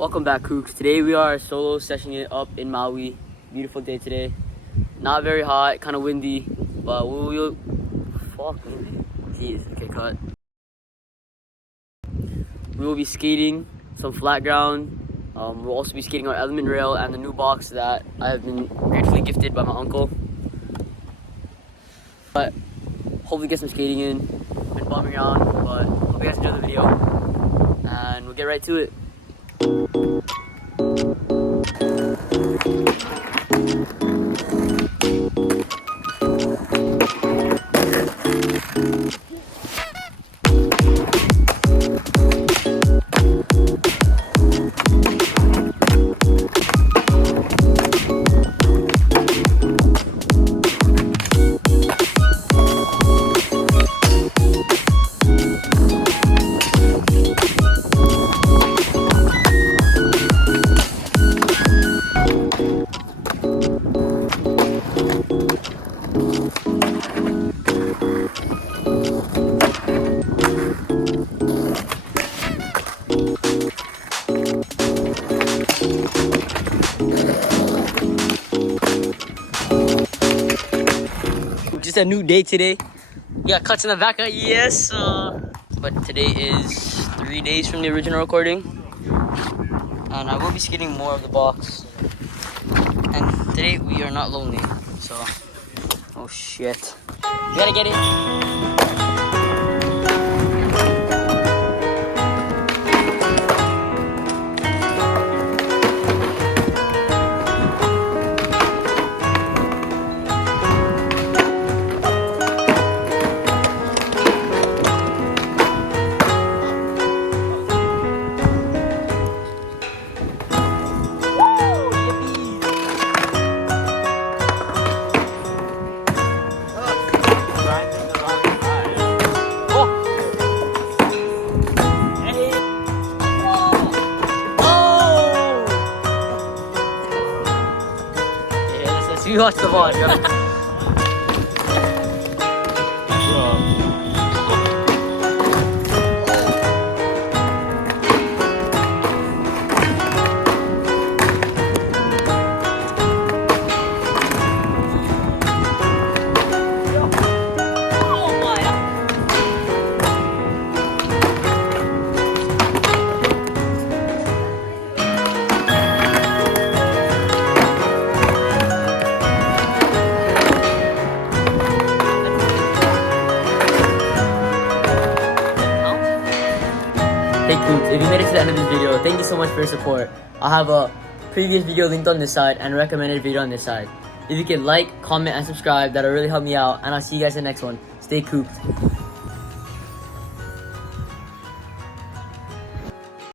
Welcome back, Kooks. Today we are solo sessioning it up in Maui. Beautiful day today. Not very hot, kind of windy, but we'll jeez, okay, cut. We will be skating some flat ground. We'll also be skating our element rail and the new box that I have been gratefully gifted by my uncle. But hopefully get some skating in. Been bumming around, but hope you guys enjoy the video, and we'll get right to it. Just a new day today. We got cuts in the back. Yes. But today is 3 days from the original recording, and I will be skating more of the box. And today we are not lonely. So, oh shit, you gotta get it. You watch the ball, yo. Hey Kooks, if you made it to the end of this video, thank you so much for your support. I'll have a previous video linked on this side and a recommended video on this side. If you can like, comment, and subscribe, that'll really help me out, and I'll see you guys in the next one. Stay Kooked.